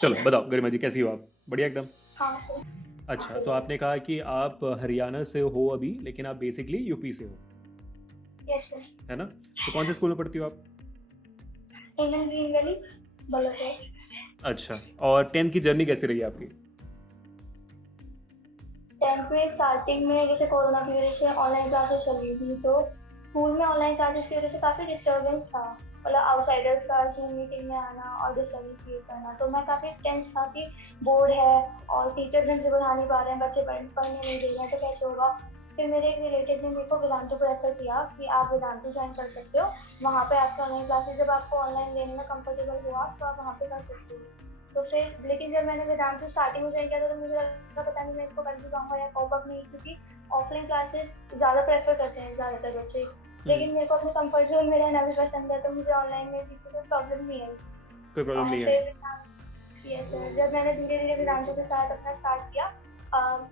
चलो बताओ गरिमा जी कैसी हो आप? बढ़िया एकदम? हाँ, सर। अच्छा, तो आपने कहा कि आप हरियाणा से हो अभी, लेकिन आप बेसिकली यूपी से हो, यस सर। है ना? तो कौन से स्कूल में पढ़ती हो आप? Indian Green Valley Baloch. अच्छा, और 10th की जर्नी कैसी रही आपकी? 10th में स्टार्टिंग में जैसे कोरोना की वजह से ऑनलाइन क्लासेस चल रही थी, तो स्कूल में ऑनलाइन क्लासेस की वजह से काफ़ी डिस्टर्बेंस था। मतलब आउटसाइडर्स का ज़ूम मीटिंग में आना और डिस्टर्बेंस क्रिएट करना, तो मैं काफ़ी टेंस था कि बोर्ड है और टीचर्स ढंग से पढ़ा नहीं पा रहे हैं, बच्चे पढ़ने नहीं दे रहे हैं, तो कैसे होगा? फिर मेरे एक रिलेटिव ने मेरे को वेदांतु को रेफर किया कि आप वेदांतु ज्वाइन कर सकते हो। वहाँ पे आपकी ऑनलाइन क्लासेस जब आपको ऑनलाइन लेने में कंफर्टेबल हुआ, तो आप वहाँ पे कर सकते हो। तो फिर लेकिन जब मैंने वेदांतु स्टार्टिंग में ज्वाइन किया था, तो मुझे लगा पता नहीं मैं इसको कर भी पाऊँगा या कोप अप नहीं, क्योंकि ऑफलाइन क्लासेस ज़्यादा प्रेफ़र करते हैं ज़्यादातर बच्चे। हुँ, लेकिन मेरे को अपने कम्फर्ट ज़ोन में रहना भी पसंद है, तो मुझे ऑनलाइन में भी कोई प्रॉब्लम नहीं आई। कोई प्रॉब्लम नहीं आई। फिर यस सर, जब मैंने धीरे-धीरे वेदांतु के साथ अपना स्टार्ट किया,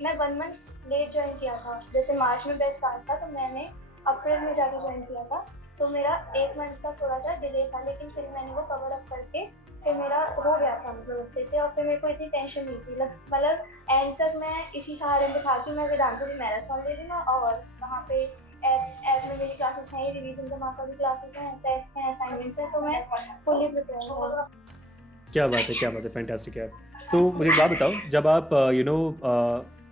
मैं 1 मंथ लेट जॉइन किया था। जैसे मार्च में बैच स्टार्ट था, तो मैंने अप्रैल में जाके जॉइन किया था। तो मेरा 1 मंथ का थोड़ा-सा डिले था, लेकिन फिर मैंने वो कवर अप करके फिर मेरा हो गया था मतलब अच्छे से, और फिर मेरे को इतनी टेंशन नहीं थी। मतलब एंड तक मैं इसी सहारे में था कि मैं वेदांतु की मैराथन ले रही हूँ, और वहाँ पे ऐप में मेरी क्लासेस हैं, रिवीजन जमा का भी क्लासेस हैं, टेस्ट हैं, असाइनमेंट्स हैं, तो मैं फुल्ली प्रिपेयर्ड हूँ। क्या बात है, फैंटास्टिक यार। तो मुझे एक बात बताओ, जब आप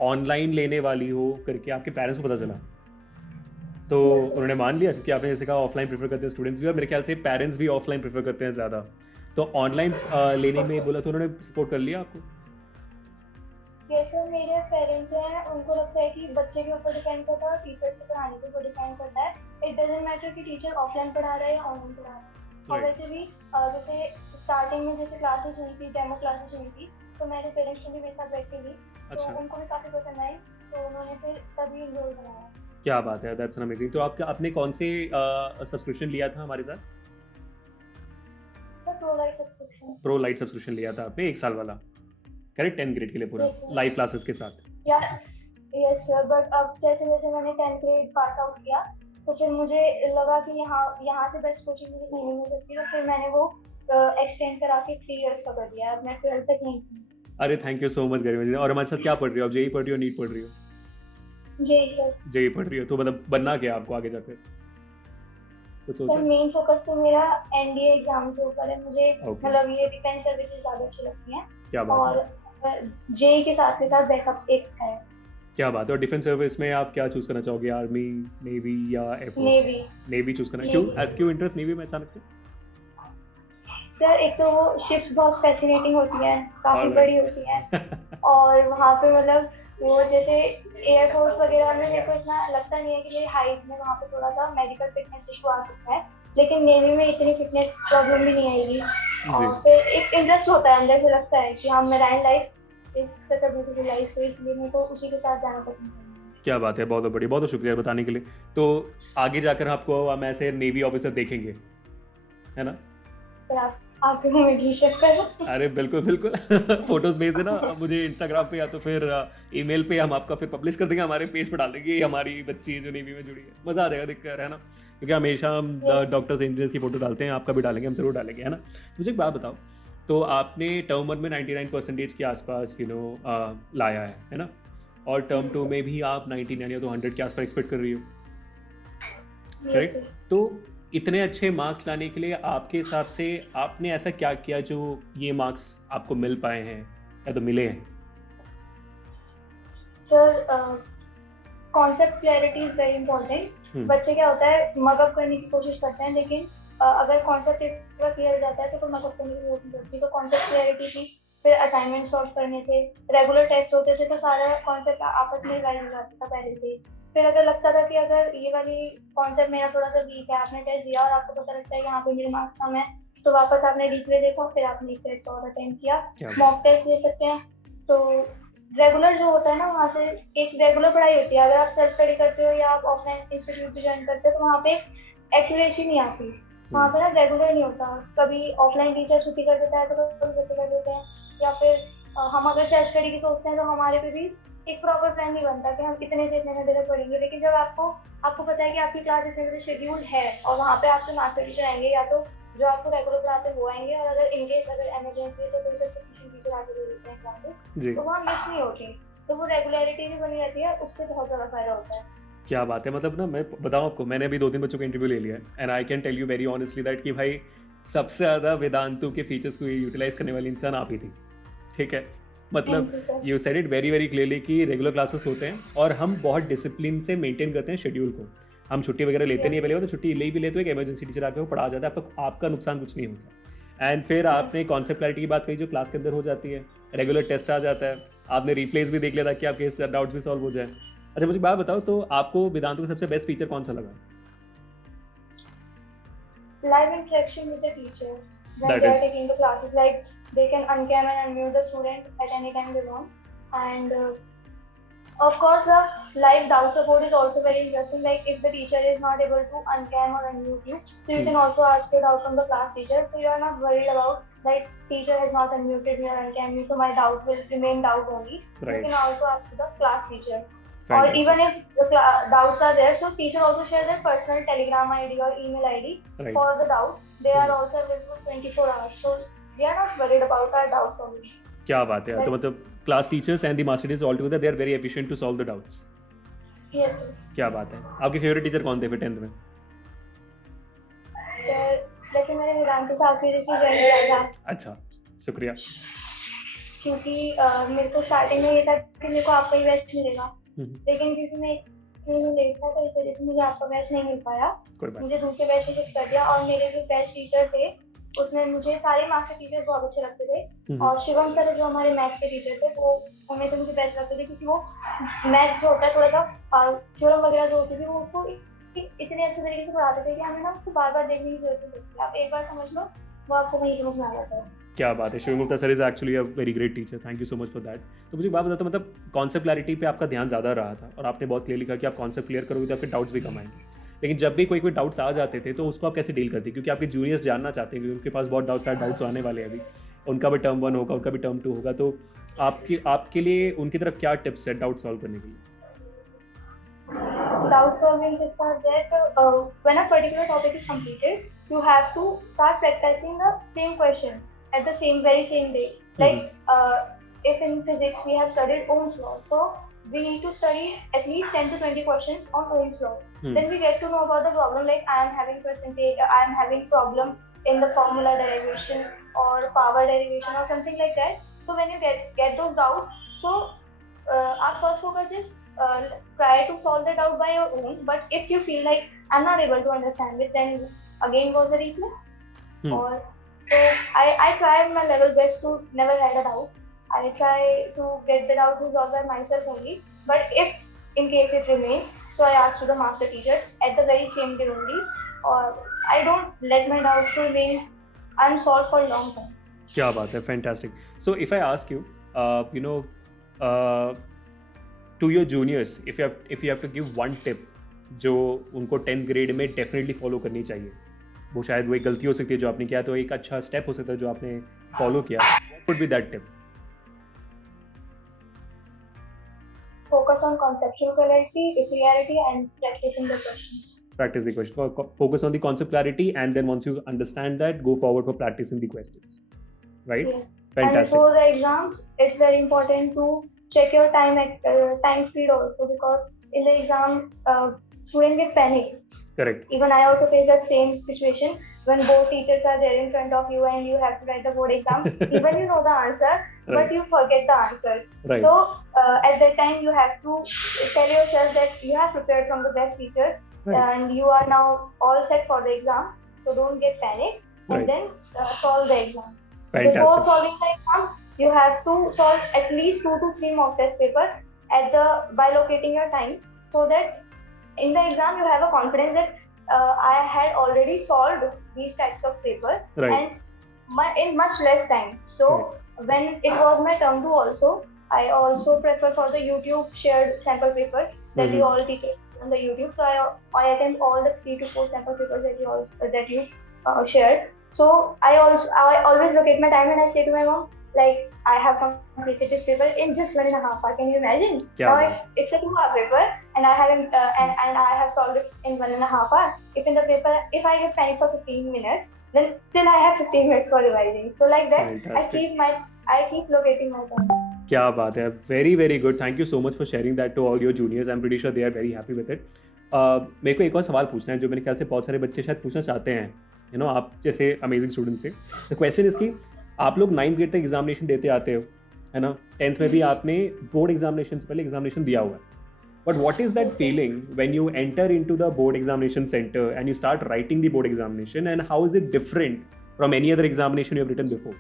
ऑनलाइन लेने वाली हो करके आपके पेरेंट्स को पता चला, तो यस सर। उन्होंने मान लिया? क्योंकि आपने जैसे कहा ऑफलाइन प्रेफ़र करते हैं स्टूडेंट्स भी, और मेरे ख्याल से पेरेंट्स भी ऑफलाइन प्रेफ़र करते हैं ज़्यादा। तो ऑनलाइन लेने में बोला तो उन्होंने सपोर्ट कर लिया आपको? जैसे मेरे पेरेंट्स हैं, उनको लगता है कि बच्चे के ऊपर डिपेंड करता है और टीचर्स के पढ़ाने के ऊपर डिपेंड करता है। इट डज़न्ट मैटर कि टीचर ऑफलाइन पढ़ा रहा है या ऑनलाइन पढ़ा रहा है। और राइट। वैसे भी जैसे स्टार्टिंग में जैसे क्लासेस हुई थी, डेमो क्लासेस हुई थी, तो मेरे पेरेंट्स ने भी मेरे साथ बैठ के ली, तो अच्छा, उनको भी काफ़ी पसंद आई, तो उन्होंने फिर तभी एनरोल कराया। क्या बात है, दैट्स एन अमेज़िंग। तो आपका आपने कौन से सब्सक्रिप्शन लिया था हमारे साथ? तो provide subscription. Pro light subscription लिया था आपने 1 साल वाला, करेक्ट? 10th ग्रेड के लिए पूरा, यस सर। लाइव क्लासेस के साथ। या यस सर, बट अब जैसे-जैसे मैंने 10th ग्रेड पास आउट किया, तो फिर मुझे लगा कि यहाँ यहाँ से बेस्ट कोचिंग मुझे कहीं नहीं मिल सकती, तो फिर मैंने वो एक्सटेंड करा के 3 इयर्स का कर दिया है। अब मैं 12th तक यहीं की हूँ। अरे थैंक यू सो मच गरिमा जी। और हमारे साथ क्या पढ़ रही हो आप? जेईई पढ़ रही हो, नीट पढ़ रही हो? जी सर। जेईई पढ़ रही हो, तो मतलब बनना क्या है आपको आगे जाकर? कुछ सोचा सर है? मेन फोकस तो मेरा एनडीए एग्ज़ाम के ऊपर है। मुझे ओके, मतलब ये डिफेंस सर्विसेज़ ज़्यादा अच्छी लगती हैं, क्या बात है। और जेईई के साथ बैकअप एक है, क्या बात है। और डिफेंस सर्विस में आप क्या चूज़ करना चाहोगे? आर्मी, नेवी या एयरफोर्स? नेवी। नेवी चूज़ करना है, क्यों? नेवी। क्यों इंटरेस्ट नेवी में अचानक से? सर एक तो वो शिप्स बहुत फैसिनेटिंग होती हैं, काफ़ी बड़ी ऑलराइट। होती हैं। और वहाँ पे मतलब वो जैसे एयरफोर्स वगैरह में मेरे को इतना लगता नहीं है कि मेरी हाइट में वहाँ पे थोड़ा-सा मेडिकल फिटनेस इश्यू आ सकता है। लेकिन नेवी में इतनी फिटनेस प्रॉब्लम भी नहीं आएगी। जी। और फिर एक इंटरेस्ट होता है अंदर से, लगता है कि हाँ, marine life is such a beautiful life, तो इसलिए मेरे को उसी के साथ जाना पसंद है। क्या बात है, बहुत बढ़िया, बहुत शुक्रिया बताने के लिए। तो आगे जाकर आपको हम ऐसे नेवी ऑफिसर देखेंगे, है ना? फिर आप आपके मुँह में घी शक्कर। अरे बिल्कुल, बिल्कुल। फ़ोटोज़ भेज देना मुझे इंस्टाग्राम पे, या तो फिर ईमेल पे हम आपका फिर पब्लिश कर देंगे, हमारे पेज पे डाल देंगे, ये हमारी बच्ची है जो नेवी में जुड़ी है। मज़ा आ जाएगा देखकर, है ना? क्योंकि हमेशा हम यस। डॉक्टर्स, इंजीनियर्स की फ़ोटो डालते हैं, आपका भी डालेंगे, हम ज़रूर डालेंगे, है ना? मुझे एक बात बताओ, तो आपने टर्म 1 में 99% के आस-पास लाया है ना? और टर्म 2 यस में भी आप 99 या तो 100 के आस-पास एक्सपेक्ट कर रही हो, यस करेक्ट? सर। तो इतने अच्छे मार्क्स लाने के लिए आपके हिसाब से आपने ऐसा क्या किया जो ये मार्क्स आपको मिल पाए हैं या तो मिले हैं? Sir concept clarity is very important. हुँ, बच्चे क्या होता है मग अप करने की कोशिश करते हैं, लेकिन अगर कॉन्सेप्ट एक बार क्लियर हो जाता है तो कोई मग अप करने की ज़रूरत नहीं पड़ती। तो कॉन्सेप्ट क्लैरिटी थी, फिर असाइनमेंट सॉल्व करने थे, रेगुलर टेस्ट होते थे, तो सारा कॉन्सेप्ट आपस में रिवाइज़ हो जाता था पहले से ही। फिर अगर लगता था कि अगर ये वाली कॉन्सेप्ट मेरा थोड़ा-सा वीक है, आपने टेस्ट दिया और आपको पता लगता है कि यहाँ पे मेरे मार्क्स कम हैं, तो वापस आपने रिप्ले देखा, फिर आपने एक टेस्ट और अटेम्प्ट किया, क्या बात मॉक टेस्ट ले सकते हैं। तो रेगुलर जो होता है ना, वहाँ से एक रेगुलर पढ़ाई होती है। अगर आप सेल्फ स्टडी करते हो या आप ऑफलाइन इंस्टीट्यूट भी ज्वाइन करते हो, तो वहाँ पे एक्यूरेसी नहीं आती। है। वहाँ हुँ, पे ना रेगुलर नहीं होता। कभी ऑफलाइन टीचर छुट्टी कर देता है, तो कभी बच्चे कर देते हैं, या फिर हम अगर सेल्फ स्टडी की सोचते हैं, तो हमारे पे भी एक प्रॉपर प्लान नहीं बनता कि हम इतने से इतने घंटे तक पढ़ेंगे। लेकिन जब आपको आपको पता है कि आपकी क्लास इतने बजे शेड्यूल है, और वहाँ पे आपके मास्टर टीचर आएँगे, या तो जो आपको रेगुलर पढ़ाते हैं वो आएँगे, और अगर इन केस अगर इमरजेंसी है तो कोई सब्स्टिट्यूशन टीचर आके दे देते हैं क्लासेस, जी तो वहाँ मिस नहीं होती, तो वो रेगुलरिटी भी बनी रहती है, उससे बहुत ज़्यादा फायदा होता है। क्या बात है। मतलब ना मैं बताऊँ आपको, मैंने अभी 2-3 बच्चों का इंटरव्यू ले लिया है and I can tell you very honestly that कि भाई सबसे ज़्यादा वेदांतु के फीचर्स को यूटिलाइज करने वाली इंसान आप ही थी, ठीक है। मतलब thank you sir. You said it very very clearly कि रेगुलर क्लासेस होते हैं और हम बहुत डिसिप्लिन से मेंटेन करते हैं शेड्यूल को। हम छुट्टी वगैरह लेते नहीं है, पहले वो तो छुट्टी ले भी लेते हो, एक इमरजेंसी टीचर आके वो पढ़ा जाता है, आपका नुकसान कुछ नहीं होता। एंड फिर आपने कॉन्सेप्ट क्लैरिटी की बात कही जो क्लास के अंदर हो जाती है, रेगुलर टेस्ट आ जाता है, आपने रिप्लेस भी देख लिया था कि आपके डाउट्स भी सॉल्व हो जाए। अच्छा मुझे बात बताओ, तो आपको वेदांतु का सबसे बेस्ट फीचर कौन सा लगा? Live interaction with the teacher when That they are is- taking the classes, like they can uncam and unmute the student at any time they want, and of course the live doubt support is also very interesting. Like if the teacher is not able to uncam or unmute you, so you can also ask your doubt from the class teacher, so you are not worried about that teacher has not unmuted me or uncam me, so my doubt will remain doubt only. Right. You can also ask to the class teacher. Or Fantastic. even if the doubts are there, so teacher also share their personal Telegram ID or email ID Right. for the doubt. They are also available 24 hours, so we are not worried about our doubts only. क्या बात है। तो मतलब class teachers and the master teachers all together they are very efficient to solve the doubts. Yes, sir. क्या बात है। आपके favourite teacher कौन थे फिर 10th में? जैसे मैंने वेदांतु का आखिरी से ज्वाइन किया था, अच्छा शुक्रिया। क्योंकि मेरे को स्टार्टिंग में ये था कि मेरे को आपका ही बैच मिलेगा, लेकिन क्योंकि मैं लेट था तो इस वजह से मुझे आपका बैच नहीं मिल पाया, कोई बात मुझे दूसरे बैच में शिफ्ट कर दिया। और मेरे जो बैच टीचर थे उसमें मुझे सारे मास्टर टीचर बहुत अच्छे लगते थे, और शिवम सर जो हमारे मैथ्स के टीचर थे वो उन्हें तो मुझे बेस्ट लगते थे, क्योंकि वो मैथ्स जो होता है थोड़ा सा थ्योरम वगैरह जो होती थी वो उसको इतने अच्छे तरीके से पढ़ाते थे कि हमें ना उसको बार बार देखने की जरूरत नहीं पड़ती, आप एक बार समझ लो वो आपको वहीं समझ में आ जाता है। क्या बात है। Shiv Gupta sir is actually a very great teacher, thank you so much for that. तो मुझे एक बात बताओ, मतलब कॉन्सेप्ट क्लैरिटी पे आपका ध्यान ज़्यादा रहा था और आपने बहुत क्लियरली कहा कि आप कॉन्सेप्ट क्लियर करोगे तो आपके डाउट्स भी कम आएंगे, लेकिन जब भी कोई डाउट्स आ जाते थे तो उसको आप कैसे डील करते? क्योंकि आपके जूनियर्स जानना चाहते हैं, क्योंकि उनके पास बहुत डाउट्स आने वाले हैं अभी, उनका भी टर्म 1 होगा, उनका भी टर्म 2 होगा, तो आपके लिए उनकी तरफ क्या टिप्स है डाउट सॉल्व करने के लिए? Doubt solving is that when a particular topic is completed, you have to start practicing the same question at the very same day. Like if in physics we have studied Ohm's law, so we need to study at least 10 to 20 questions on Ohm's law. Then we get to know about the problem, like I am having percentage, I am having problem in the formula derivation or power derivation or something like that. So when you get those doubts, so our first focus is try to solve the doubt by your own. But if you feel like I'm not able to understand it, then again goes the replay. Or so I try my level best to never have a doubt. I try to get the doubt resolved by myself only. But if in case it remains, so I ask to the master teachers at the very same day only. Or I don't let my doubts remain unsolved for a long time. क्या बात है, fantastic. So if I ask you to your juniors, if you have to give one tip जो उनको 10th grade में definitely follow करनी चाहिए, वो शायद वो एक गलती हो सकती है जो आपने किया, तो एक अच्छा स्टेप हो सकता है जो आपने फॉलो किया, what would be that tip? Focus on conceptual clarity and practicing the questions. Practice the question. Focus on the concept clarity, and then once you understand that, go forward for practicing the questions. Right? Yes. Fantastic. And before the exams, it's very important to check your time speed also, because in the exam, students get panic. Correct. Even I also face that same situation when both teachers are there in front of you and you have to write the board exam. Even you know the answer, Right. but you forget the answer. Right. So at that time, you have to tell yourself that you have prepared from the best teachers. Right. And you are now all set for the exam, so don't get panic. Right. And then solve the exam. Fantastic. Before solving the exam, you have to solve at least 2 to 3 mock test papers by locating your time, so that in the exam you have a confidence that I had already solved these types of papers. Right. And in much less time. So when it was my turn to also, I also prefer for the YouTube shared sample papers that we all teach on the YouTube. So I attend all the 3 to 4 sample papers that you shared. So I always locate my time and I say to my mom, like, I have completed this paper in just 1.5 hours. Can you imagine? Now it's a 2-hour paper, and I haven't and I have solved it in 1.5 hours. If in the paper, if I get panic for 15 minutes, then still I have 15 minutes for revising. So like that, Fantastic. I keep my I keep locating my time. क्या बात है, very very good, thank you so much for sharing that to all your juniors, I am pretty sure they are very happy with it. मेरे को एक और सवाल पूछना है जो मेरे ख्याल से बहुत सारे बच्चे शायद पूछना चाहते हैं, यू नो, आप जैसे अमेजिंग स्टूडेंट से। द क्वेश्चन इज कि आप लोग 9th ग्रेड तक एग्जामिनेशन देते आते हो, है ना, 10th में भी आपने बोर्ड एग्जामिनेशन से पहले एग्जामिनेशन दिया हुआ है, but what is that feeling when you enter into the board examination center and you start writing the board examination, and how is it different from any other examination you have written before?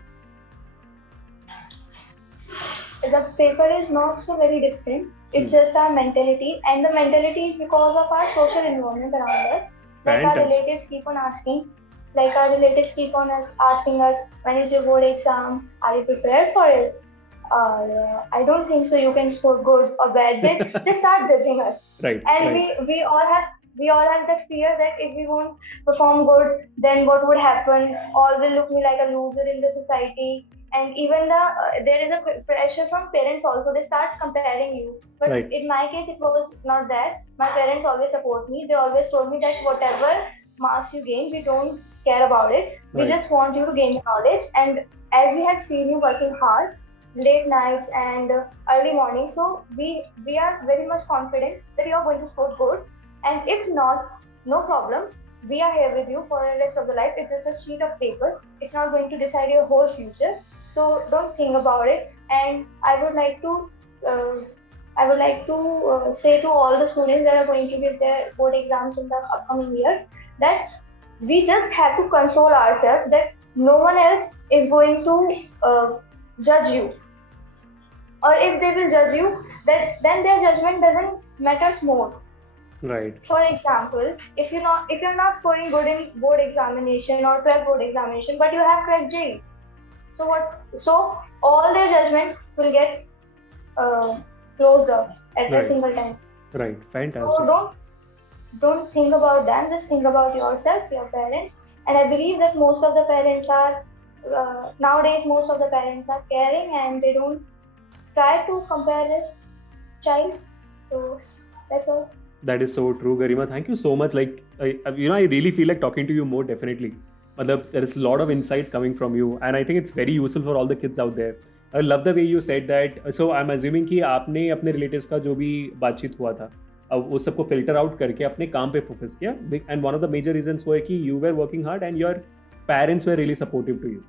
The paper is not so very different. It's just our mentality, and the mentality is because of our social environment around us. Like our Fantastic. relatives keep on asking, asking us, when is your board exam? Are you prepared for it? I don't think so. You can score good or bad. They start judging us, Right. and Right. we all have that fear that if we won't perform good, then what would happen? All will look me like a loser in the society. And even there is a pressure from parents also. They start comparing you. But Right. in my case, it was not that. My parents always support me. They always told me that whatever marks you gain, we don't care about it. We Right. just want you to gain knowledge. And as we have seen you working hard, late nights and early morning, so we are very much confident that you are going to score good. And if not, no problem. We are here with you for the rest of the life. It's just a sheet of paper. It's not going to decide your whole future. So don't think about it. And I would like to say to all the students that are going to give their board exams in the upcoming years that we just have to control ourselves, that no one else is going to judge you, or if they will judge you, then their judgment doesn't matters more. Right. For example, if you're not scoring good in board examination or 12th board examination, but you have cracked JEE, so what? So all their judgments will get closed up at a Right. single time. Right. So Fantastic. don't think about them. Just think about yourself, your parents, and I believe that most of the parents are nowadays. Most of the parents are caring, and they don't try to compare this child. So that's all. That is so true, Garima. Thank you so much. Like, I really feel like talking to you more, definitely. Matlab, there is a lot of insights coming from you, and I think it's very useful for all the kids out there. I love the way you said that. So I'm assuming कि आपने अपने relatives का जो भी बातचीत हुआ था, अब वो सबको filter out करके अपने काम पे focus किया. And one of the major reasons वो है कि you were working hard and your parents were really supportive to you.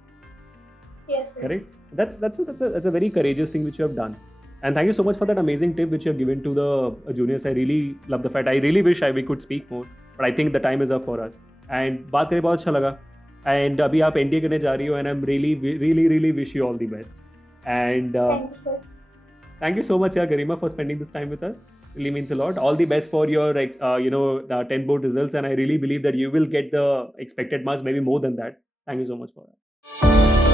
Yes. Sir. Correct? That's a very courageous thing which you have done. And thank you so much for that amazing tip which you have given to the juniors. I really love the fact. I really wish we could speak more, but I think the time is up for us. And बात करके बहुत अच्छा लगा. And अभी आप NDA करने जा रही हो, and I'm really wish you all the best. And Thank you, sir. thank you so much, Garima, for spending this time with us. Really means a lot. All the best for your, the 10th board results, and I really believe that you will get the expected marks, maybe more than that. Thank you so much for that.